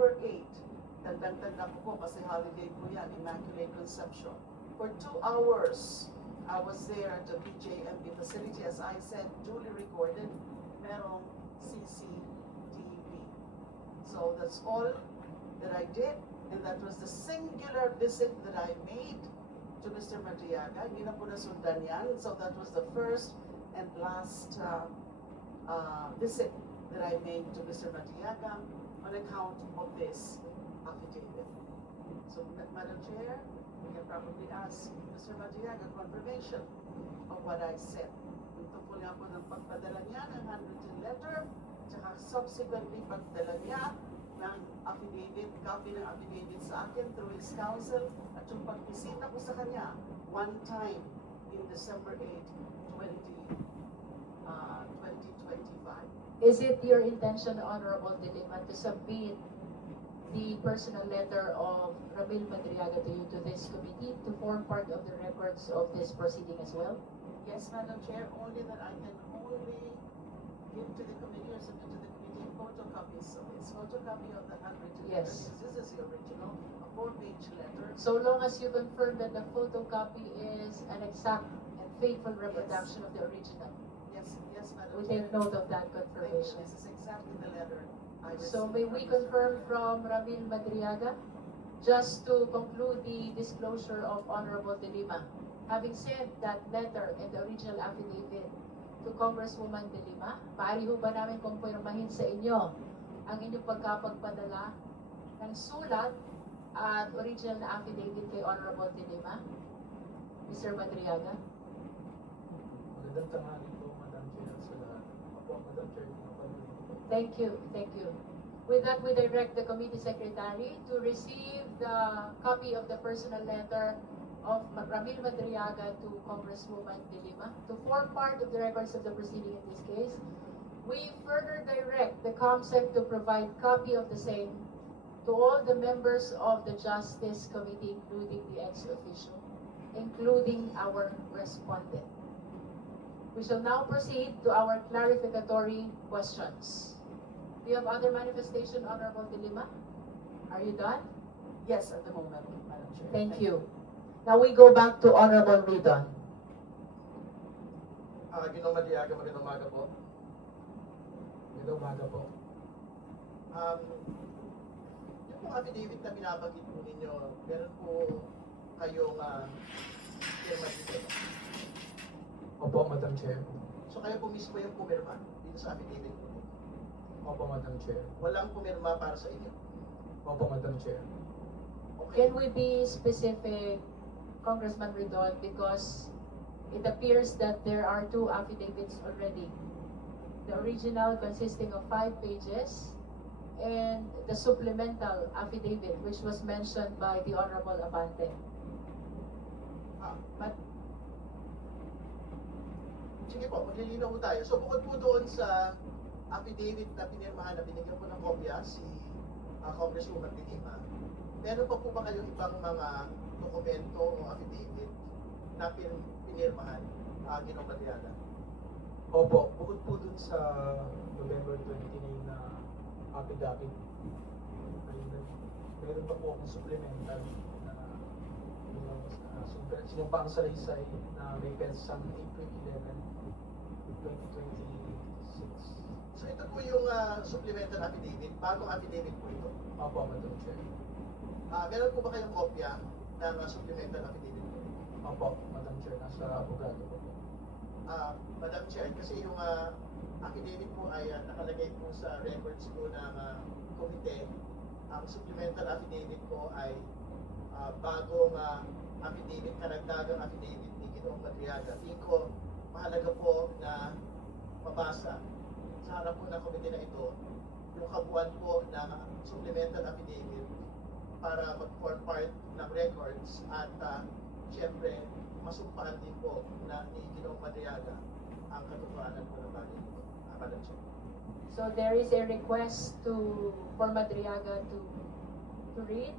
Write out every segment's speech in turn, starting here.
December 8, tandang-tanda ko po kasi holiday po yan, Immaculate Conception. For 2 hours, I was there at the BJMP facility, as I said, duly recorded, merong CCTV. So that's all that I did, and that was the singular visit that I made to Mr. Madriaga. Hindi na po nasundan yan, so that was the first and last visit that I made to Mr. Madriaga on account of this affidavit. So, Madam Chair, we can probably ask Mr. Madriaga confirmation of what I said. Ito po niya po ng pagpadala niya ng handwritten letter, tsaka subsequently pagdala niya ng affidavit, copy ng affidavit sa akin through his counsel, at yung pagbisita ko sa kanya one time in December 8, 2025. Is it your intention, Honorable De Lima, to submit the personal letter of Ramil Madriaga to you to this committee to form part of the records of this proceeding as well? Yes, Madam Chair, only that I can only give to the committee or submit to the committee photocopies of this photocopy of the handwritten letter. Yes. This is the original, a 4-page letter. So long as you confirm that the photocopy is an exact and faithful reproduction of the original. Yes, Madam We Chair. take note of that Thank you. confirmation. This is exactly the letter I received. So may we confirm from Ramil Madriaga, just to conclude the disclosure of Honorable De Lima, having sent that letter and the original affidavit to Congresswoman De Lima, maaari ho ba namin kumpirmahin sa inyo ang inyong pagkapagpadala ng sulat at original na affidavit kay Honorable De Lima? Mr. Madriaga? Magandang tanghali po, Madam Chair, sa lahat. Ako, Madam Chair, pinapanood ko. Thank you, thank you. With that, we direct the committee secretary to receive the copy of the personal letter of Ramil Madriaga to Congresswoman De Lima to form part of the records of the proceeding in this case. We further direct the COMSEC to provide copy of the same to all the members of the Justice Committee, including the ex-official, including our respondent. We shall now proceed to our clarificatory questions. Do you have other manifestation, Honorable De Lima? Are you done? Yes, at the moment, Madam Chair. Thank you. Now we go back to Honorable Ridon. Ginoong Madriaga, magandang umaga po. Magandang umaga po. Yung mga affidavit na binabanggit po ninyo, meron po kayong firma dito. Opo, Madam Chair. So kayo po mismo yung pumirma dito sa affidavit po. Opo, Madam Chair. Walang pumirma para sa inyo. Opo, Madam Chair. Okay. Can we be specific, Congressman Ridon, because it appears that there are 2 affidavits already. The original consisting of 5 pages and the supplemental affidavit which was mentioned by the Honorable Abante. But, sige po, maglilinaw po tayo. So bukod po doon sa affidavit na pinirmahan na binigyan po ng kopya si Congresswoman De Lima, meron pa po ba kayong ibang mga dokumento o affidavit na pinirmahan, Ginoong Madriaga? Opo, bukod po dun sa November 29 na affidavit, meron pa po akong supplemental na sinumpang salaysay na may pensang April 11, 2026. So ito po yung supplemental affidavit, bagong affidavit po ito. Opo, Madam Chair. Meron po ba kayong kopya ng supplemental affidavit po? Opo, Madam Chair, nasa abogado po. Madam Chair, kasi yung affidavit po ay nakalagay po sa records po ng komite. Ang supplemental affidavit po ay bagong affidavit, karagdagang affidavit ni Ginoong Madriaga. Tingin ko, mahalaga po na mabasa sa harap po ng komite na ito yung kabuuan po ng supplemental affidavit para mag-form part ng records at syempre masumpahan din po na ni Ginoong Madriaga ang katotohanan po ng bagay ito. Madam Chair. So there is a request for Madriaga to read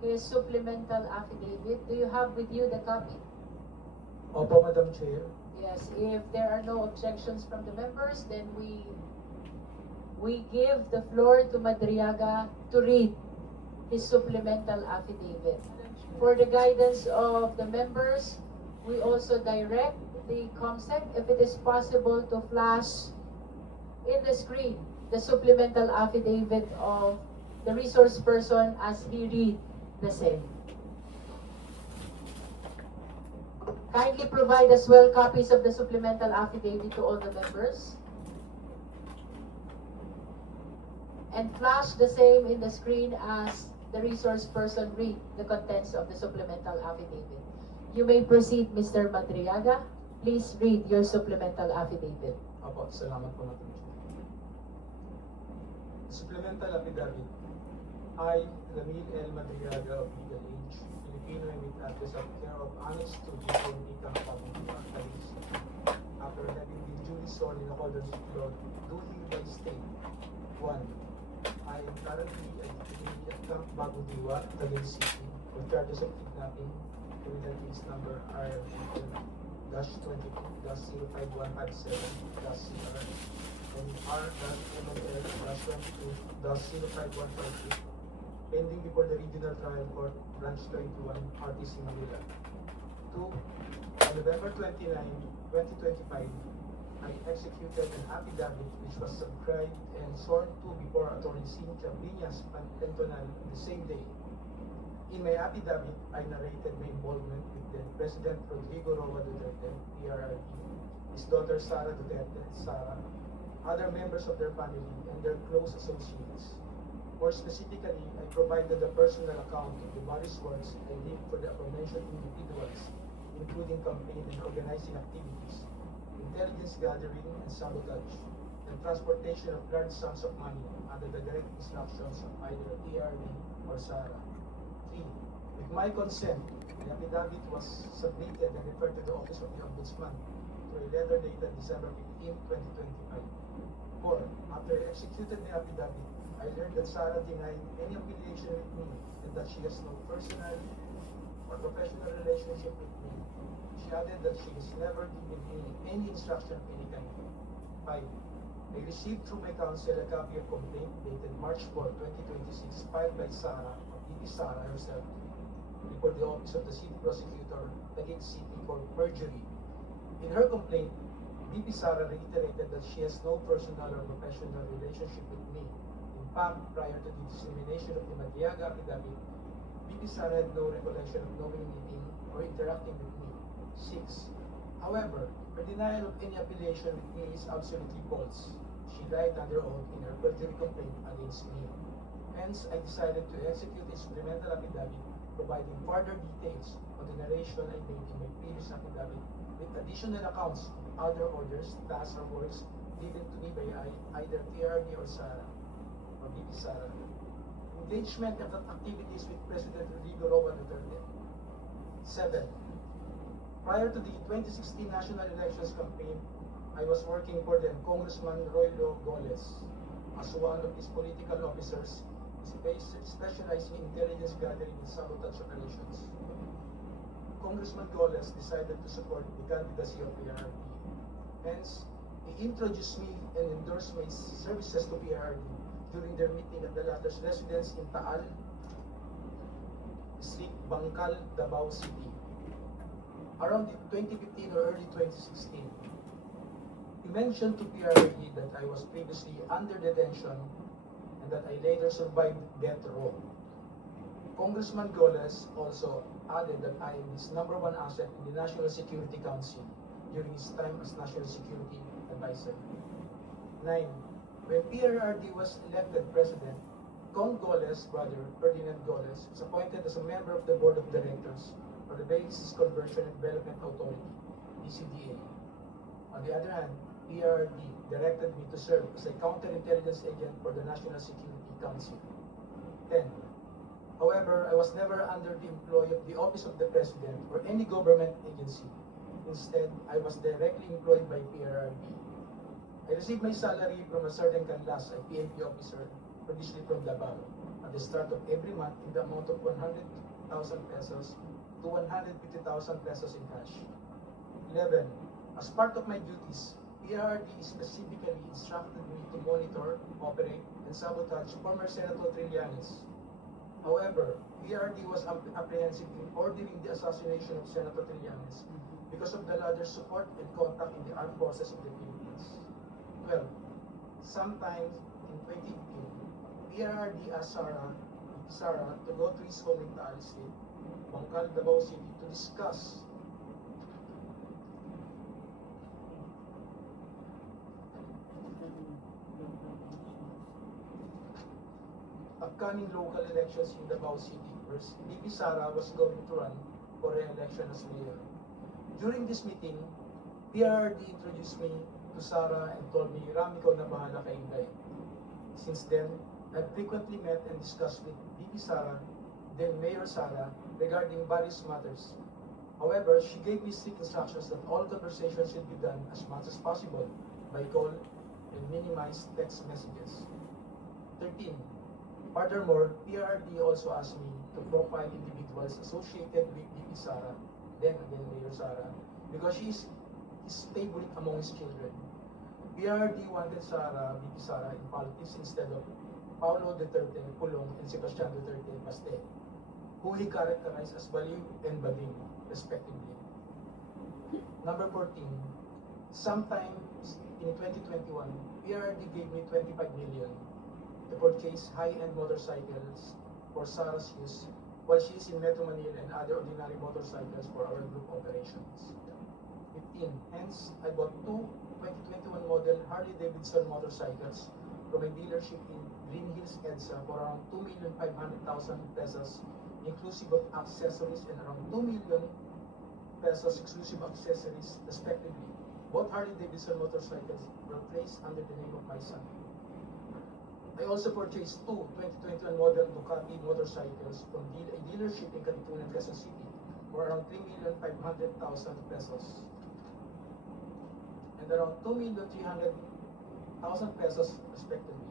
his supplemental affidavit. Do you have with you the copy? Opo, Madam Chair. Yes, if there are no objections from the members, then we we give the floor to Madriaga to read his supplemental affidavit. For the guidance of the members, we also direct the COMSEC, if it is possible, to flash in the screen the supplemental affidavit of the resource person as he read the same. Kindly provide as well copies of the supplemental affidavit to all the members. And flash the same in the screen as the resource person read the contents of the supplemental affidavit. You may proceed, Mr. Madriaga. Please read your supplemental affidavit. Opo, salamat po natin. Supplemental affidavit. I, Ramil L. Madriaga of legal age, Filipino and with address of care of Annex 2, Politica, Talis, after having been duly sworn in accordance with law, do hereby state: 1. I am currently a detainee at Camp Bagong Diwa, Taguig City, for charges of kidnapping, criminal case number R-22-05157-CR and R-MLL-22-05152, pending before the Regional Trial Court, Branch 21, RTC Manila. 2. On November 29, 2025, I executed an affidavit which was subscribed and sworn to before Attorney Cynthia Viñas Pantonal the same day. In my affidavit, I narrated my involvement with then President Rodrigo Roa Duterte, PRRD, his daughter Sara Duterte, Sara, other members of their family, and their close associates. More specifically, I provided a personal account of the various works I did for the aforementioned individuals, including campaign and organizing activities, intelligence gathering and sabotage, and transportation of large sums of money under the direct instructions of either PRD or Sara. 3. With my consent, the affidavit was submitted and referred to the Office of the Ombudsman through a letter dated December 15, 2025. 4. After I executed the affidavit, I learned that Sara denied any affiliation with me and that she has no personal or professional relationship with me. She added that she has never given me any instruction of any kind. 5. I received through my counsel a copy of complaint dated March 4, 2026, filed by Sara, or BP Sara herself, before the Office of the City Prosecutor, Taguig City, for perjury. In her complaint, BP Sara reiterated that she has no personal or professional relationship with me. In fact, prior to the dissemination of the Madriaga affidavit, BP Sara had no recollection of knowing meeting or interacting with me. 6. However, her denial of any affiliation with me is absolutely false. She lied under oath in her perjury complaint against me. Hence, I decided to execute a supplemental affidavit providing further details on the narration I made in my previous affidavit with additional accounts of other orders, tasks, or works given to me by either TRD or Sara, or BP Sara. Engagement of activities with President Rodrigo Roa Duterte. 7. Prior to the 2016 national elections campaign, I was working for then Congressman Roylo Goles as one of his political officers specializing in intelligence gathering and sabotage operations. Congressman Goles decided to support the candidacy of PRRD. Hence, he introduced me and endorsed my services to PRRD during their meeting at the latter's residence in Taal, District, Bangkal, Davao City, around 2015 or early 2016. He mentioned to PRRD that I was previously under detention and that I later survived death row. Congressman Goles also added that I am his #1 asset in the National Security Council during his time as National Security Advisor. 9. When PRRD was elected president, Cong Goles' brother, Ferdinand Goles, was appointed as a member of the Board of Directors for the Basis Conversion and Development Authority, BCDA. On the other hand, PRRD directed me to serve as a counterintelligence agent for the National Security Council. 10. However, I was never under the employ of the Office of the President or any government agency. Instead, I was directly employed by PRRD. I received my salary from a certain Canlas, a PNP officer, previously from Davao, at the start of every month in the amount of 100,000 pesos to 150,000 pesos in cash. 11. As part of my duties, PRRD specifically instructed me to monitor, operate, and sabotage former Senator Trillanes. However, PRRD was apprehensive in ordering the assassination of Senator Trillanes because of the latter's support and contact in the armed forces of the Philippines. 12. Sometime in 2018, PRRD asked Sara to go to his home in Taal State, Bangkal, Davao City, to discuss upcoming local elections in Davao City, where VP Sara was going to run for re-election as mayor. During this meeting, PRRD introduced me to Sara and told me, "Ram, ikaw na bahala kay Inday." Since then, I frequently met and discussed with VP Sara, then Mayor Sara, regarding various matters. However, she gave me strict instructions that all conversations should be done as much as possible by call and minimize text messages. 13. Furthermore, PRRD also asked me to profile individuals associated with VP Sara, then again Mayor Sara, because she is his favorite among his children. PRRD wanted VP Sara in politics instead of Paulo Duterte Pulong and Sebastian Duterte Paste, who he characterized as Baliw and Bading, respectively. Number 14. Sometime in 2021, PRRD gave me 25 million to purchase high-end motorcycles for Sara's use while she is in Metro Manila and other ordinary motorcycles for our group operations. 15. Hence, I bought two 2021 model Harley-Davidson motorcycles from a dealership in Green Hills, EDSA for around 2,500,000 pesos, inclusive of accessories, and around 2 million pesos exclusive accessories, respectively. Both Harley-Davidson motorcycles were placed under the name of my son. I also purchased two 2021 model Ducati motorcycles from a dealership in Katipunan, Quezon City for around 3,500,000 pesos and around 2,300,000 pesos respectively.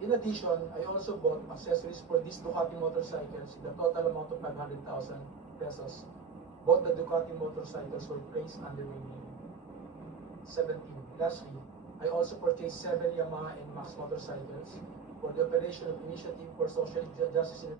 In addition, I also bought accessories for these Ducati motorcycles in the total amount of 500,000 pesos. Both the Ducati motorcycles were placed under my name. 17. Lastly, I also purchased 7 Yamaha and Max motorcycles for the operation of Initiative for Social Justice in